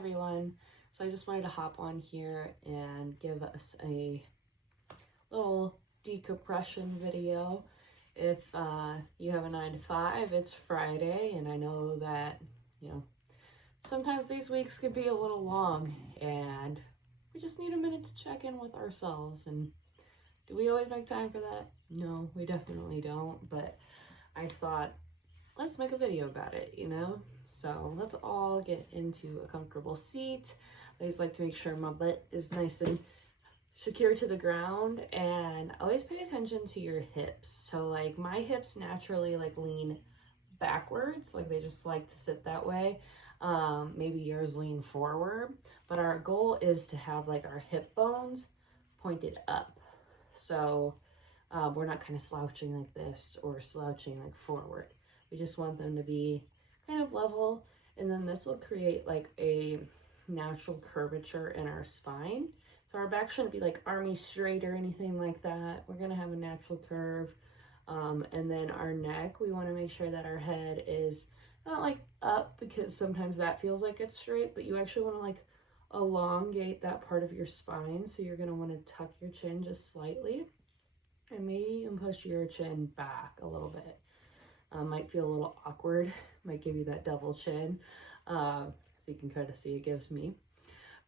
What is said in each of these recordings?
everyone. So I just wanted to hop on here and give us a little decompression video. If you have a 9 to 5, it's Friday, and I know that, sometimes these weeks could be a little long, and we just need a minute to check in with ourselves. And do we always make time for that? No, we definitely don't, but I thought, let's make a video about it, So let's all get into a comfortable seat. I always like to make sure my butt is nice and secure to the ground, and always pay attention to your hips. So like my hips naturally lean backwards, they just like to sit that way. Maybe yours lean forward, but our goal is to have our hip bones pointed up. So we're not kind of slouching like this or slouching forward. We just want them to be kind of level, and then this will create a natural curvature in our spine. So our back shouldn't be army straight or anything like that. We're gonna have a natural curve. And then our neck, we wanna make sure that our head is not up, because sometimes that feels like it's straight, but you actually wanna elongate that part of your spine. So you're gonna wanna tuck your chin just slightly, and maybe even push your chin back a little bit. Might feel a little awkward, might give you that double chin. So you can kind of see it gives me,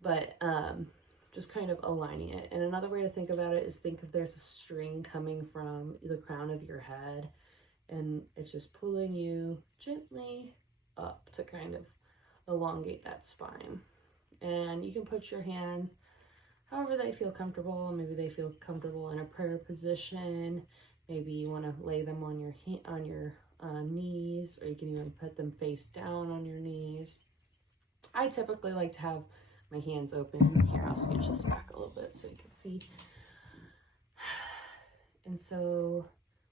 but just kind of aligning it. And another way to think about it is think if there's a string coming from the crown of your head, and it's just pulling you gently up to kind of elongate that spine. And you can put your hands however they feel comfortable. Maybe they feel comfortable in a prayer position. Maybe you want to lay them on your knees, or you can even put them face down on your knees. I typically like to have my hands open. Here, I'll scooch this back a little bit so you can see. And so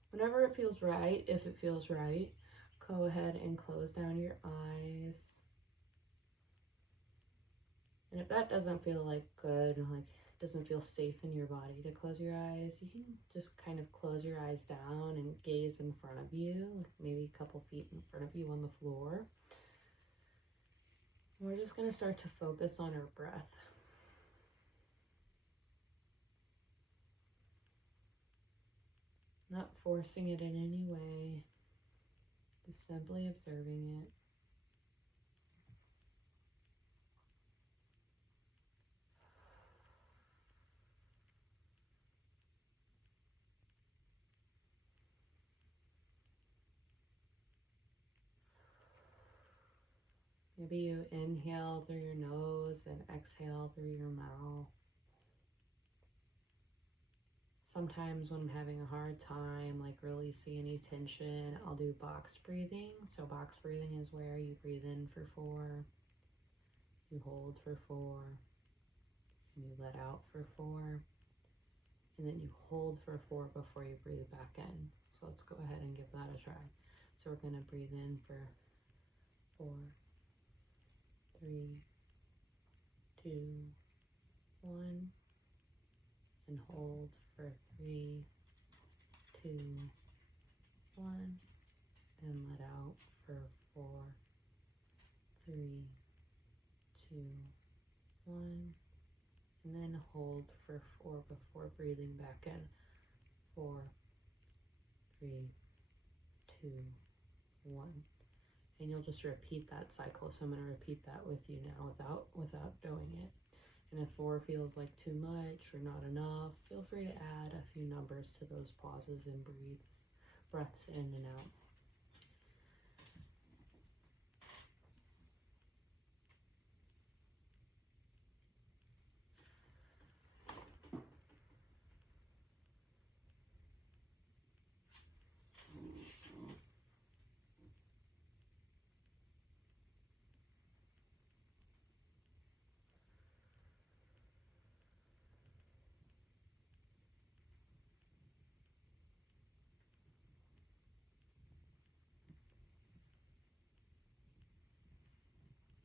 whenever it feels right, if it feels right, go ahead and close down your eyes. And if that doesn't feel good, doesn't feel safe in your body to close your eyes, you can just kind of close your eyes down and gaze in front of you, maybe a couple feet in front of you on the floor. And we're just going to start to focus on our breath. Not forcing it in any way, just simply observing it. Maybe you inhale through your nose and exhale through your mouth. Sometimes when I'm having a hard time, releasing any tension, I'll do box breathing. So box breathing is where you breathe in for 4, you hold for 4, and you let out for 4, and then you hold for 4 before you breathe back in. So let's go ahead and give that a try. So we're going to breathe in for 4, 3, 2, 1, and hold for 3, 2, 1, and let out for 4, 3, 2, 1, and then hold for 4 before breathing back in. 4, 3, 2, 1. And you'll just repeat that cycle. So I'm going to repeat that with you now without doing it. And if 4 feels like too much or not enough, feel free to add a few numbers to those pauses and breaths in and out.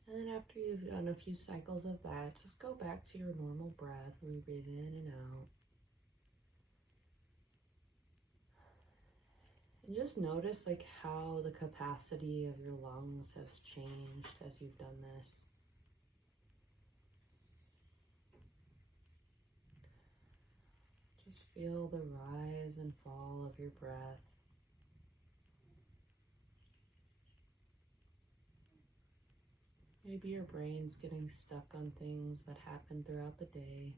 And then after you've done a few cycles of that, just go back to your normal breath where you breathe in and out. And just notice how the capacity of your lungs has changed as you've done this. Just feel the rise and fall of your breath. Maybe your brain's getting stuck on things that happen throughout the day.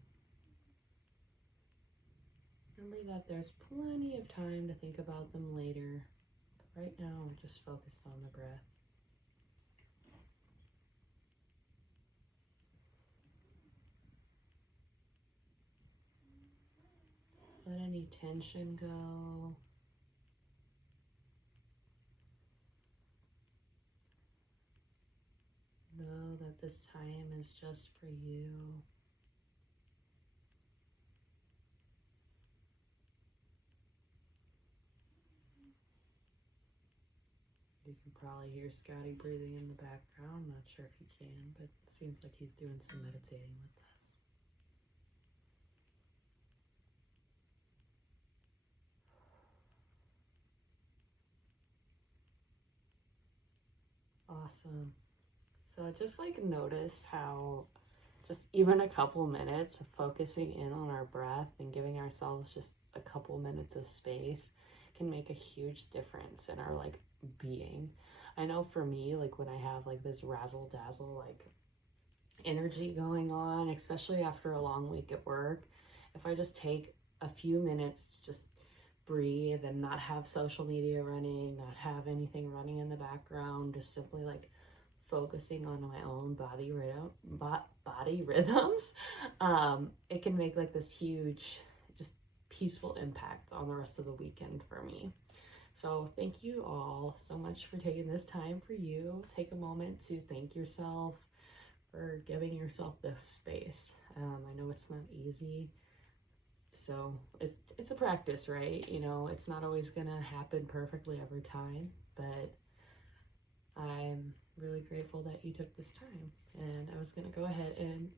Remember that there's plenty of time to think about them later. But right now, we're just focused on the breath. Let any tension go. Know that this time is just for you. You can probably hear Scotty breathing in the background. Not sure if you can, but it seems like he's doing some meditating with us. Awesome. So just like notice how just even a couple minutes of focusing in on our breath and giving ourselves just a couple minutes of space can make a huge difference in our like being. I know for me, like when I have like this razzle dazzle like energy going on, especially after a long week at work, if I just take a few minutes to just breathe and not have social media running, not have anything running in the background, just simply like focusing on my own body rhythms, it can make like this huge, just peaceful impact on the rest of the weekend for me. So thank you all so much for taking this time for you. Take a moment to thank yourself for giving yourself this space. I know it's not easy. So it's a practice, right? You know, it's not always gonna happen perfectly every time, but I'm really grateful that you took this time. And I was gonna go ahead and